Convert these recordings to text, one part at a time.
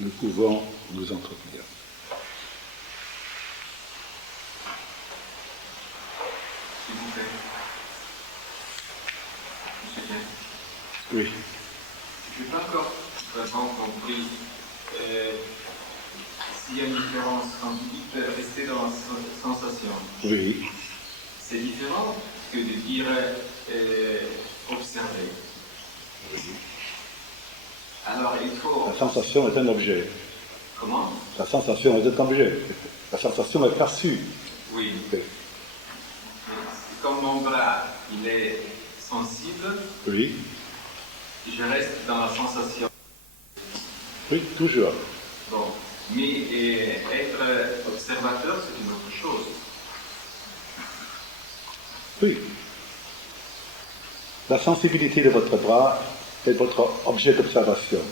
nous pouvons nous entretenir. S'il vous plaît. Monsieur Bien. Oui. Je n'ai pas encore vraiment compris s'il y a une différence quand vous dites rester dans la sensation. Oui. C'est différent que de dire observer. Oui. Alors il faut... La sensation est un objet. Comment? La sensation est un objet. La sensation est perçue. Oui. Oui. Comme mon bras, il est sensible, Oui. je reste dans la sensation. Oui, toujours. Bon. Mais être observateur, c'est une autre chose. Oui. La sensibilité de votre bras est votre objet d'observation.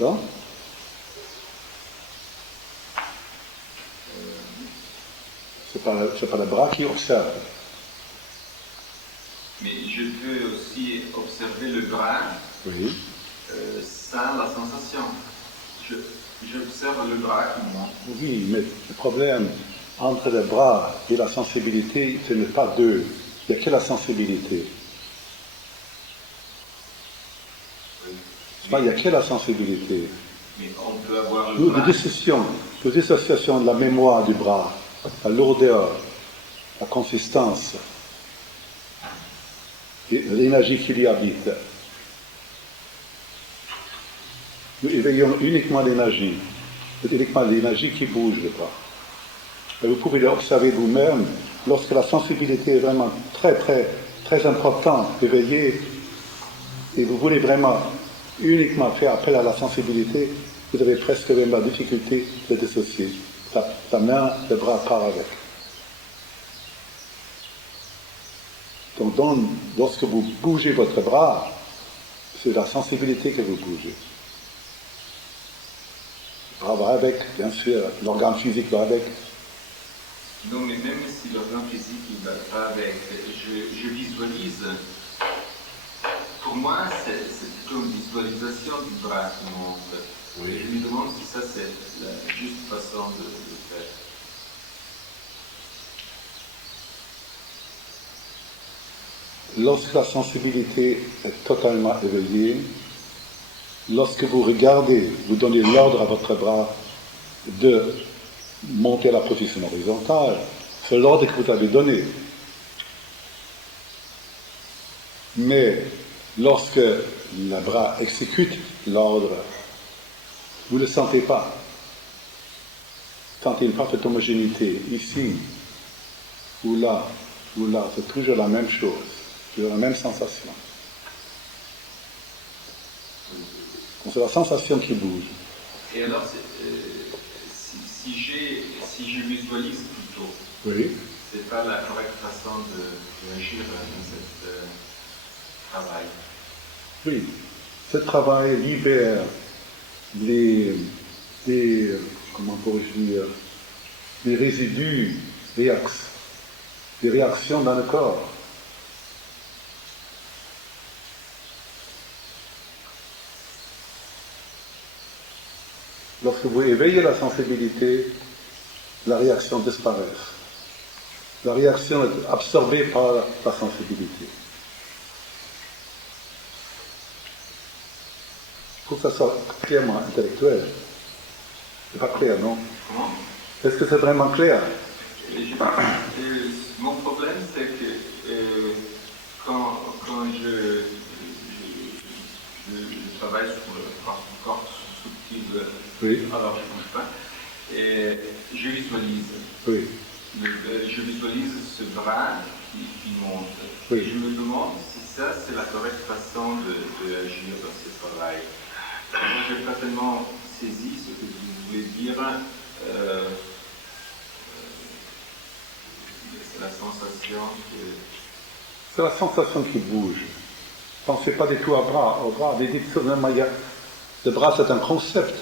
Non? C'est pas le bras qui observe. Mais je peux aussi observer le bras Oui. sans la sensation. J'observe le bras qui monte. Oui, mais le problème entre le bras et la sensibilité, ce n'est pas deux. Il n'y a que la sensibilité. Oui. Il n'y a que la sensibilité. Mais on peut avoir le Nous, bras. de dissociation de la mémoire du bras, la lourdeur, la consistance, et l'énergie qui l'y habite. Nous éveillons uniquement l'énergie. C'est uniquement l'énergie qui bouge le bras. Et vous pouvez l'observer vous-même lorsque la sensibilité est vraiment très, très, très importante, éveillée, et vous voulez vraiment uniquement faire appel à la sensibilité, vous avez presque même la difficulté de dissocier. La main, le bras part avec. Donc, lorsque vous bougez votre bras, c'est la sensibilité que vous bougez. Le bras va avec, bien sûr, l'organe physique va avec. Non, mais même si l'organe physique ne va pas avec, je visualise. Pour moi, c'est plutôt une visualisation du bras qui monte. Oui. Je me demande si ça, c'est la juste façon de faire. Lorsque la sensibilité est totalement éveillée, lorsque vous regardez, vous donnez l'ordre à votre bras de monter à la position horizontale, c'est l'ordre que vous avez donné. Mais lorsque le bras exécute l'ordre, vous ne le sentez pas. Vous sentez une parfaite homogénéité ici ou là, c'est toujours la même chose, toujours la même sensation. Donc c'est la sensation qui bouge. Et alors, si je visualise plutôt, Oui. c'est pas la correcte façon de réagir dans ce travail. Oui. Ce travail libère comment pourrais-je dire, les résidus, les réactions dans le corps. Lorsque vous éveillez la sensibilité, la réaction disparaît. La réaction est absorbée par la sensibilité. Il faut que ça soit clairement intellectuel. C'est pas clair, non? Comment? Est-ce que c'est vraiment clair? Mon problème, c'est que quand je travaille sur le corps subtil, Oui. alors je ne bouge pas, et je visualise. Oui. Je visualise ce bras qui monte. Oui. Et je me demande si ça, c'est la correcte façon de agir dans ce travail. Moi, je n'ai pas tellement saisi ce que vous voulez dire. C'est la sensation que... C'est la sensation qui bouge. Pensez pas du tout au bras. Le bras, c'est un concept.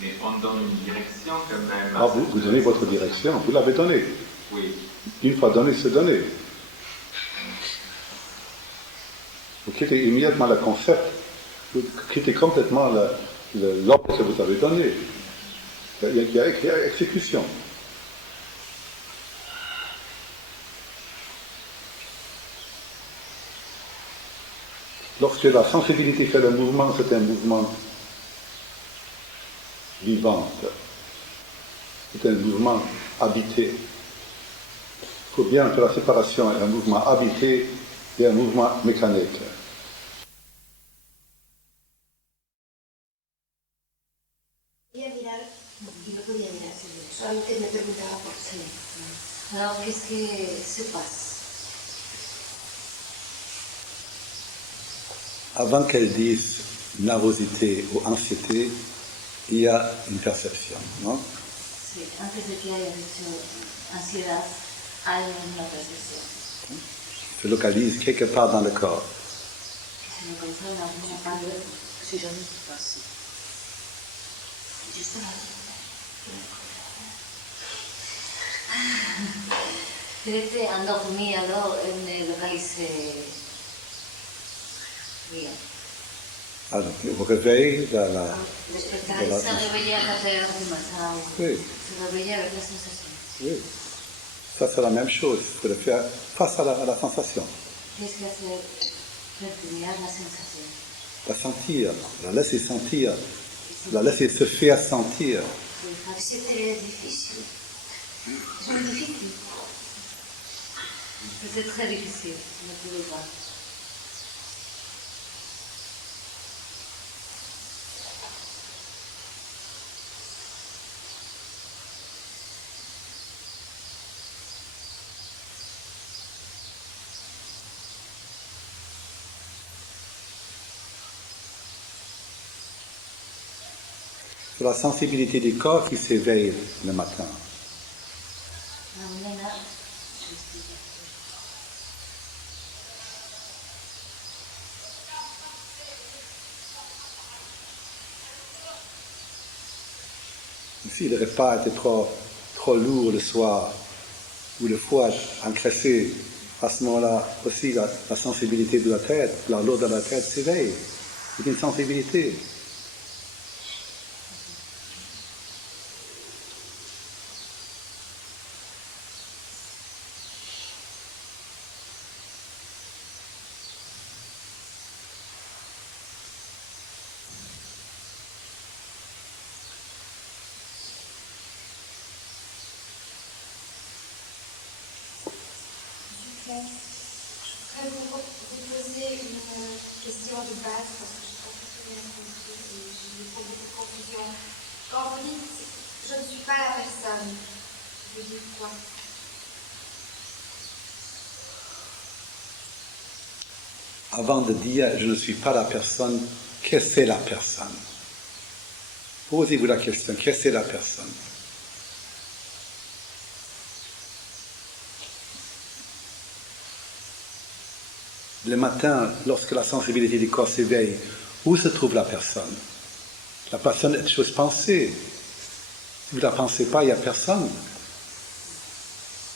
Mais on donne une direction quand même. Ah, vous donnez votre direction, vous l'avez donnée. Oui. Une fois donné, c'est donné. Ok? quittez immédiatement le concept, vous quittez complètement l'ordre que vous avez donné. Il y a exécution. Lorsque la sensibilité fait le mouvement, c'est un mouvement vivant. C'est un mouvement habité. Il faut bien faire la séparation entre un mouvement habité et un mouvement mécanique. Alors, qu'est-ce qui se passe? Avant qu'elle dise nervosité ou anxiété, il y a une perception, non? Sí, antes de que haya dicho ansiedad, hay una percepción. Se localise quelque part dans le corps. Que se localiza en alguna parte. Si yo no paso. Direte endormido me localice bien. Alors, au réveil, la Despertar, se réveiller à 4h du matin. Oui. Se réveiller avec la sensation. Oui. Ça, c'est la même chose. Il faut le faire face à la sensation. Qu'est-ce que c'est retenir la sensation? La sentir, la laisser sentir, la laisser se faire sentir. Accepter est difficile. C'est difficile. C'est très difficile. Je ne pouvais pas. C'est la sensibilité du corps qui s'éveille le matin. Si le repas était trop lourd le soir, ou le foie engraissé, à ce moment-là aussi la sensibilité de la tête, la lourdeur de la tête s'éveille. C'est une sensibilité. Je voudrais vous poser une question de base parce que je n'ai pas très bien compris et j'ai beaucoup de confusion. Quand vous dites « je ne suis pas la personne », vous dites quoi? Avant de dire « je ne suis pas la personne », qu'est-ce que c'est la personne? Posez-vous la question, qu'est-ce que c'est la personne? Le matin, lorsque la sensibilité du corps s'éveille, où se trouve la personne? La personne est chose pensée. Si vous ne la pensez pas, il n'y a personne.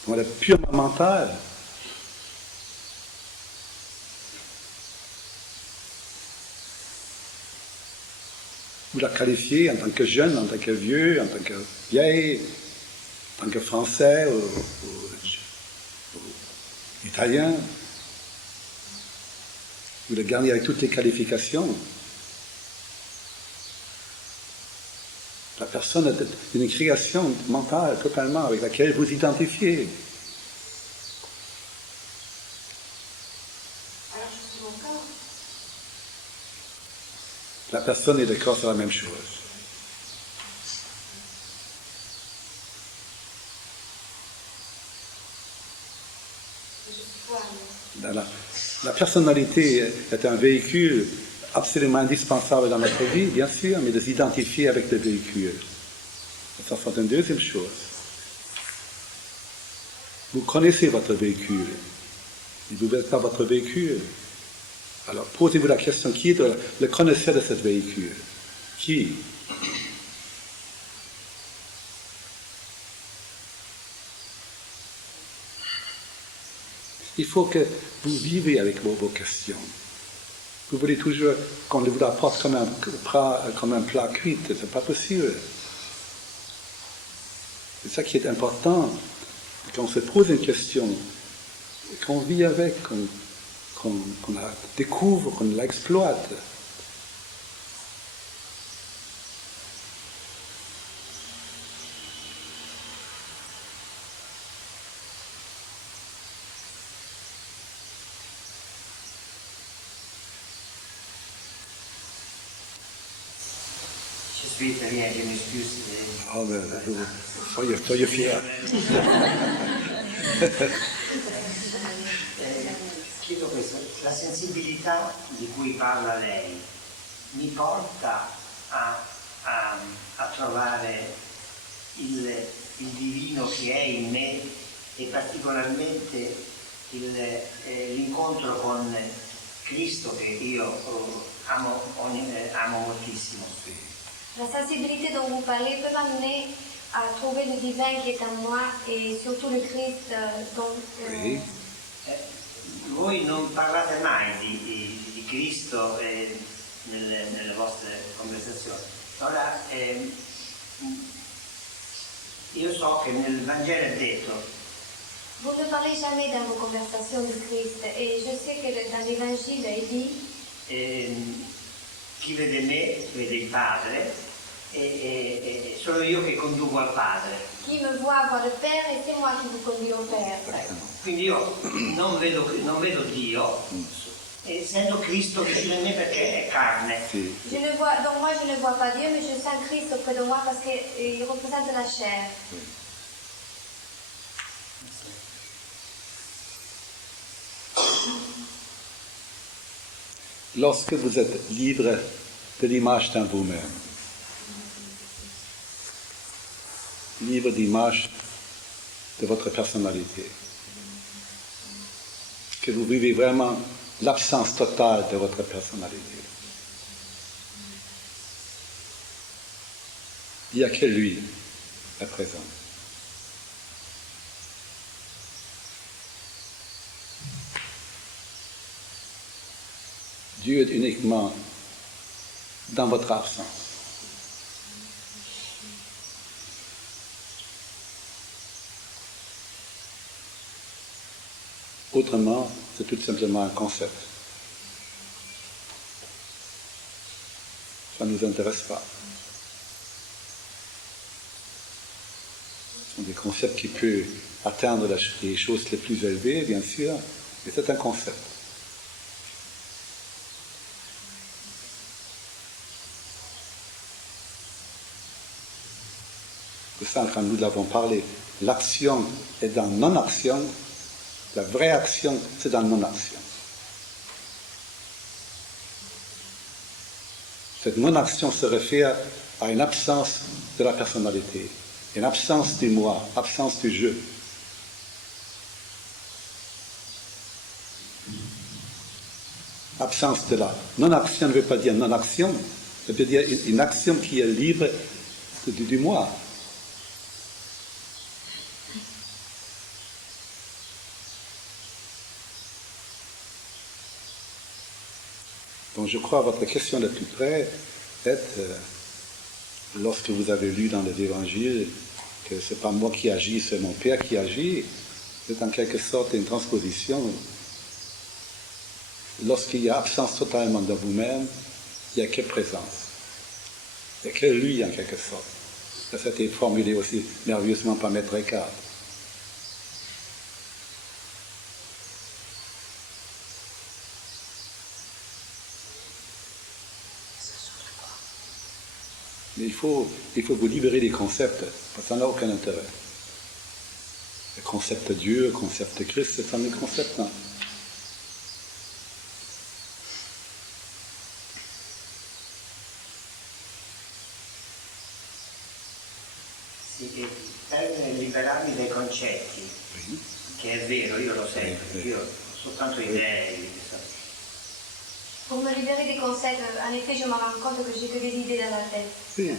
Donc, elle est purement mentale. Vous la qualifiez en tant que jeune, en tant que vieux, en tant que vieille, en tant que français ou italien. Vous le gagnez avec toutes les qualifications. La personne est une création mentale totalement avec laquelle vous identifiez. Alors je suis mon corps. La personne et le corps, c'est la même chose. Je suis quoi alors? La personnalité est un véhicule absolument indispensable dans notre vie, bien sûr, mais de s'identifier avec le véhicule. Ça, c'est une deuxième chose. Vous connaissez votre véhicule. Vous n'êtes pas votre véhicule. Alors, posez-vous la question, qui est le connaisseur de ce véhicule? Qui? Il faut que vous vivez avec vos questions. Vous voulez toujours qu'on vous l'apporte comme un plat cuit, c'est pas possible. C'est ça qui est important. Quand on se pose une question, qu'on vit avec, qu'on la découvre, qu'on l'exploite. Je suis italien, je m'excuse. Oh, ben, soyez fiers. Chiedo questo, la sensibilità di cui parla lei mi porta a trovare il divino che è in me e particolarmente l'incontro con Cristo che io amo moltissimo. La sensibilité dont vous parlez peut m'amener à trouver le divin qui est en moi et surtout le Christ dont... Oui. Voi non parlate mai di Cristo nelle vostre conversazioni. Ora, io so che nel Vangelo è detto Vous ne parlez jamais dans vos conversations du Christ et je sais que dans l'Évangile il dit chi vede me vede il Padre e sono io che conduco al Padre. qui me voit voir le Père et c'est moi qui vous conduis au Père. Quindi io non vedo Dio, essendo Cristo vicino a me perché è carne. Si. Je ne vois, donc moi je ne vois pas Dieu, mais je sens Christ auprès de moi parce qu'il représente la chair. Lorsque vous êtes libre de l'image dans vous-même, libre d'image de votre personnalité, que vous vivez vraiment l'absence totale de votre personnalité. Il n'y a que lui à présent. Dieu est uniquement dans votre absence. Autrement, c'est tout simplement un concept. Ça ne nous intéresse pas. Ce sont des concepts qui peuvent atteindre les choses les plus élevées, bien sûr, mais c'est un concept. C'est ça, quand nous l'avons parlé, l'action est dans non-action, la vraie action, c'est dans non-action. Cette non-action se réfère à une absence de la personnalité, une absence du moi, absence du je. Absence de la non-action ne veut pas dire non-action, ça veut dire une action qui est libre du moi. Donc je crois que votre question la plus près est, lorsque vous avez lu dans les évangiles que ce n'est pas moi qui agis, c'est mon Père qui agit, c'est en quelque sorte une transposition. Lorsqu'il y a absence totalement de vous-même, il n'y a que présence. Il n'y a que lui en quelque sorte. Ça a été formulé aussi merveilleusement par Maître Eckhart. Mais il faut vous libérer des concepts, parce que ça n'a aucun intérêt. Le concept Dieu, le concept Christ, c'est ça mes concepts. Hein. Sì, per liberarmi dai concetti, Oui. che è vero, io lo sento, perché io ho soltanto idee. Pour me libérer des concepts, en effet, je me rends compte que j'ai que des idées dans la tête. Sì.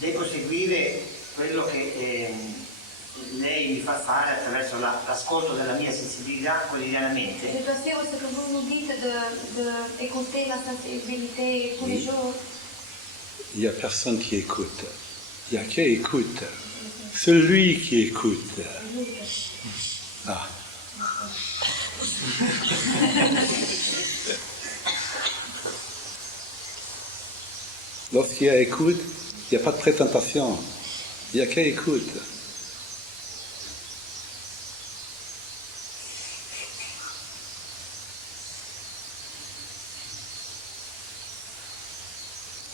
Devo seguire quello che lei mi fa fare attraverso l'ascolto della mia sensibilità Je quotidianamente. dois suivre ce que vous nous dites d'écouter ma sensibilité tous les jours. Il n'y a personne qui écoute. Il n'y a qui écoute. Celui qui écoute. Ah. Lorsqu'il y a écoute, il n'y a pas de présentation. Il n'y a qui écoute.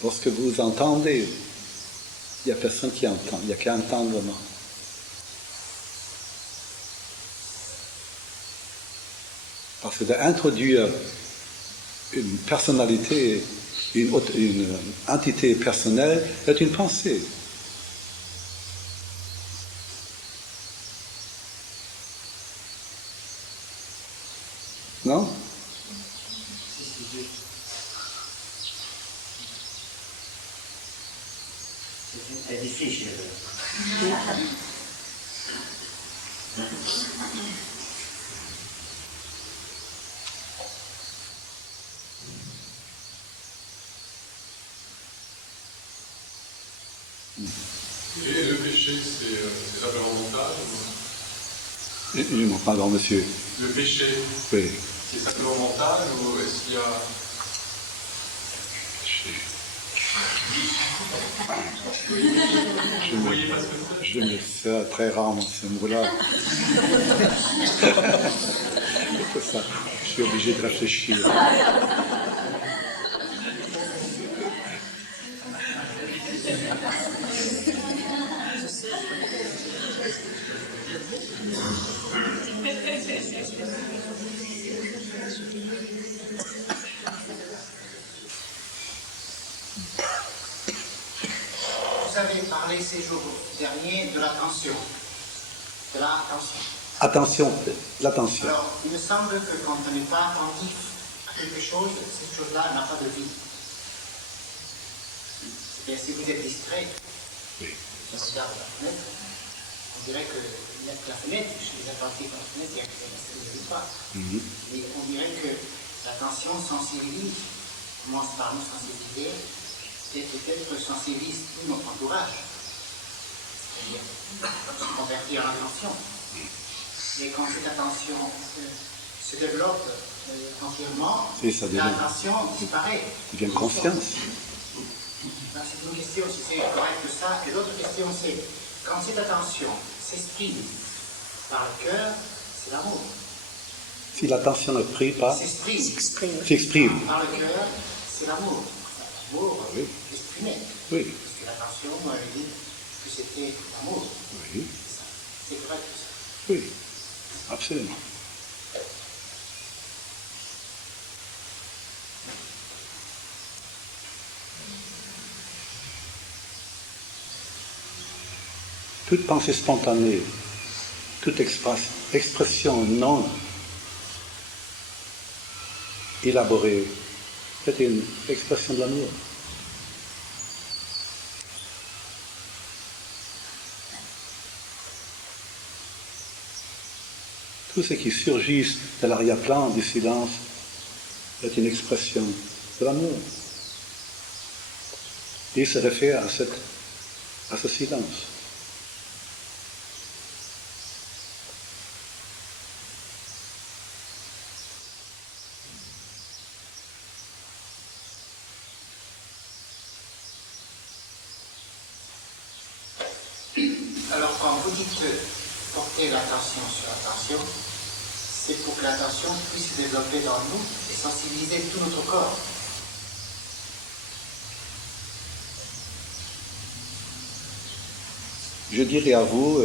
Lorsque vous entendez, il n'y a personne qui entend, il n'y a qu'un entendement. Parce que d'introduire une personnalité, une entité personnelle est une pensée. Non? È difficile. Et le péché, c'est simplement mental Pardon, monsieur. Le péché, Oui. c'est simplement mental ou est-ce qu'il y a... Vous voyez pas ce que c'est? Je me sers très rarement ce mot-là. C'est ça. Je suis obligé de réfléchir. Vous avez parlé ces jours derniers de l'attention. De l'attention. Attention, l'attention. Alors, il me semble que quand on n'est pas attentif à quelque chose, cette chose-là n'a pas de vie. C'est-à-dire, si vous êtes distrait, Oui. je regarde la fenêtre, on dirait que la fenêtre, chez les attentifs à la fenêtre, il y a quelque chose qui ne vit pas. Mais on dirait que l'attention sensibilise, on commence par nous sensibiliser, et peut-être sensibilise tout notre entourage. C'est-à-dire se convertir en attention. Et quand cette attention se développe entièrement, Et ça devient- l'attention disparaît. devient conscience. Donc, c'est une question si c'est correct que ça. Et l'autre question c'est, quand cette attention s'exprime par le cœur, c'est l'amour. Si l'attention ne prie pas, S'exprime par le cœur, c'est l'amour. L'amour Oui. exprimé. oui, Parce que l'attention m'avait dit que c'était l'amour. oui, C'est correct que ça. oui, absolument. Toute pensée spontanée, toute expression non élaborée, c'est une expression de l'amour. Tout ce qui surgit de l'arrière-plan du silence est une expression de l'amour. Il se réfère à ce silence. Alors, quand vous dites porter l'attention sur l'attention, c'est pour que l'attention puisse se développer dans nous et sensibiliser tout notre corps. Je dirais à vous,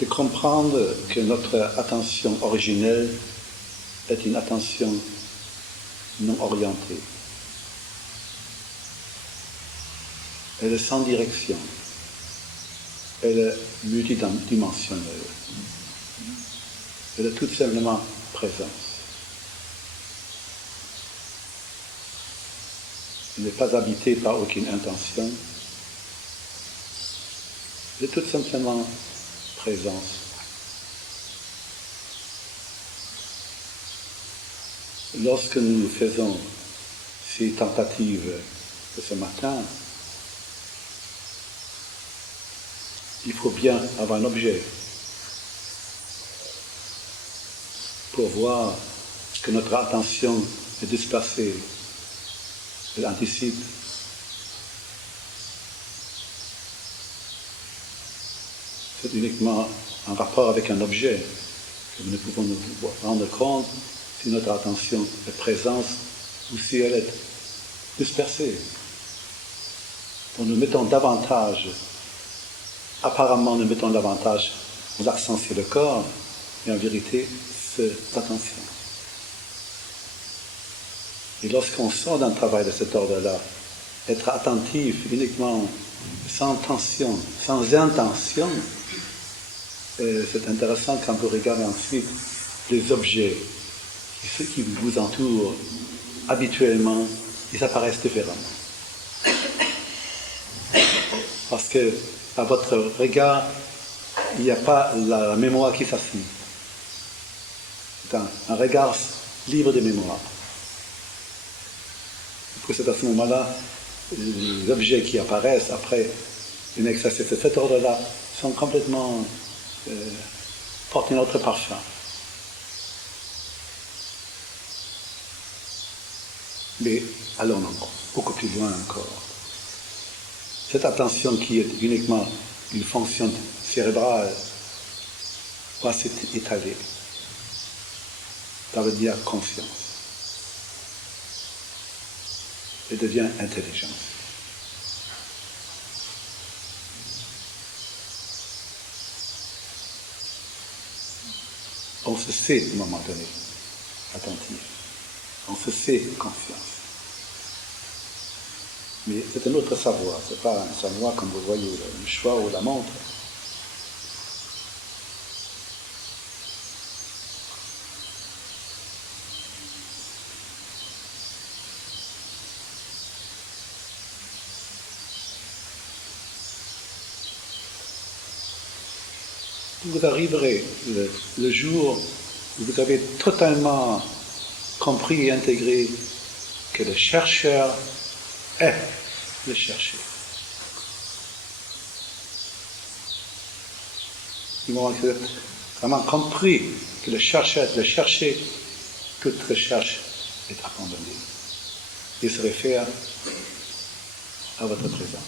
de comprendre que notre attention originelle est une attention non orientée. Elle est sans direction. Elle est multidimensionnelle. Elle est tout simplement présence. n'est pas habité par aucune intention, c'est tout simplement présence. Lorsque nous faisons ces tentatives de ce matin, il faut bien avoir un objet pour voir que notre attention est dispersée, elle anticipe. C'est uniquement en rapport avec un objet que nous pouvons nous rendre compte si notre attention est présente ou si elle est dispersée. Donc nous mettons davantage, apparemment nous mettons davantage l'accent sur le corps, mais en vérité c'est l'attention. Et lorsqu'on sort d'un travail de cet ordre-là, être attentif uniquement sans tension, sans intention, c'est intéressant quand vous regardez ensuite les objets, ceux qui vous entourent habituellement, ils apparaissent différemment. Parce que à votre regard, il n'y a pas la mémoire qui s'assied. C'est un regard libre de mémoire. C'est à ce moment-là, les objets qui apparaissent après une exercice de cet ordre-là sont complètement portent un autre parfum. Mais allons encore, beaucoup plus loin encore. Cette attention qui est uniquement une fonction cérébrale va s'étaler. Ça veut dire conscience. Et devient intelligence. On se sait à un moment donné attentif. On se sait confiance. Mais c'est un autre savoir, c'est pas un savoir comme vous voyez le choix ou la montre. Vous arriverez le jour où vous avez totalement compris et intégré que le chercheur est le cherché. Du moment que vous avez vraiment compris que le chercheur est le cherché, toute recherche est abandonnée et se réfère à votre présence.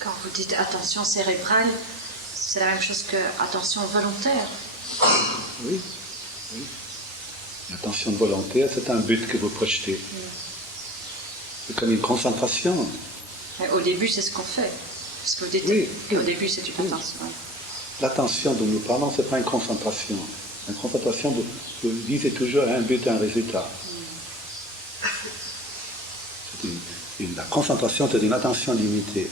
Quand vous dites attention cérébrale, c'est la même chose que attention volontaire. Oui, oui. L'attention volontaire, c'est un but que vous projetez. C'est comme une concentration. Mais au début, c'est ce qu'on fait. Parce que vous dites, oui. Et au début, c'est une attention. L'attention dont nous parlons, ce n'est pas une concentration. Une concentration, vous visez toujours un but, un résultat. La concentration, c'est une attention limitée.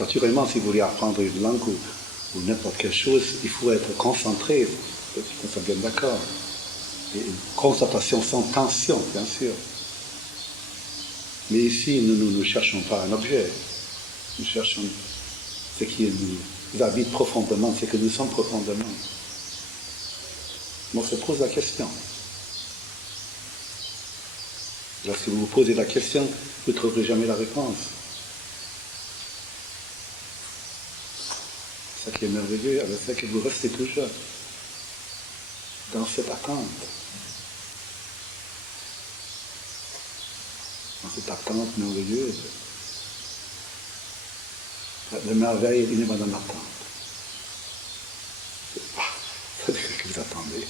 Naturellement, si vous voulez apprendre une langue ou n'importe quelle chose, il faut être concentré. Nous sommes bien d'accord. Et une concentration sans tension, bien sûr. Mais ici, nous ne cherchons pas un objet. Nous cherchons ce qui nous habite profondément, ce que nous sommes profondément. On se pose la question. Lorsque vous vous posez la question, vous ne trouverez jamais la réponse. C'est ça qui est merveilleux, avec ça que vous restez toujours dans cette attente. Dans cette attente merveilleuse. La merveille est uniquement dans l'attente. C'est ce que vous attendez.